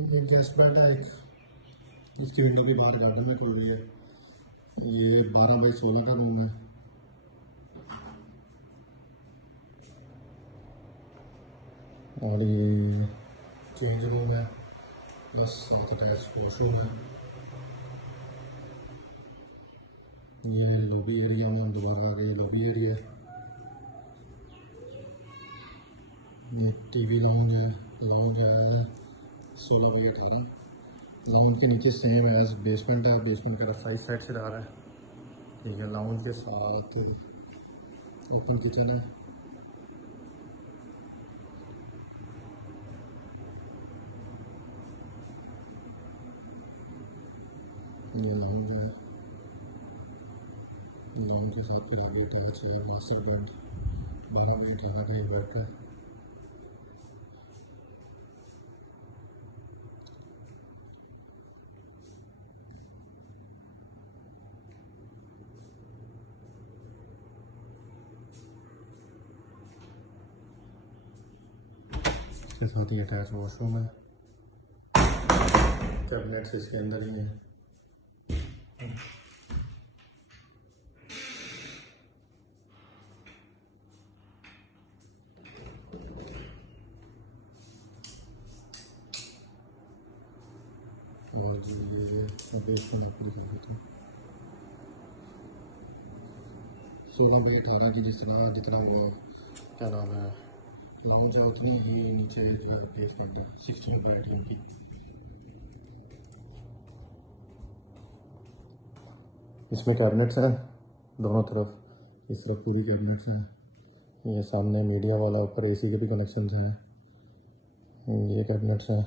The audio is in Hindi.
ये गेस्ट बेड है एक, इसकी विंडो भी बाहर गार्डन में खुल रही है। ये 12x16 का रूम है। और ये चेंज रूम है प्लस साथ अटैच वॉशरूम है। ये लॉबी एरिया में हम दोबारा आ गए, लॉबी एरिया। ये टीवी लाउंज है, लाउंज है 16x18। लाउंज के नीचे सेम एज बेसमेंट है, बेसमेंट का राइट साइड से आ रहा है, ठीक है। लाउंज के साथ ओपन किचन है। ये लाउंज है, लाउंज के साथ फिर आगे अटैच है मास्टर बेड। 12 मिनट यहाँ का इन्वर्टर है। इसके साथ ही अटैच वॉशरूम है। कैबिनेट्स इसके अंदर ही हैं। और ये बेसमेंट आपको दिखा देता हूँ। 16x18 की जितना वो क्या नाम है लाउंज है, उतनी ही नीचे जो है बेसमेंट है 16x18 की। इसमें कैबिनेट्स हैं दोनों तरफ, इस तरफ पूरी कैबिनेट्स हैं। ये सामने मीडिया वाला, ऊपर एसी के भी कनेक्शंस हैं। ये कैबिनेट्स हैं।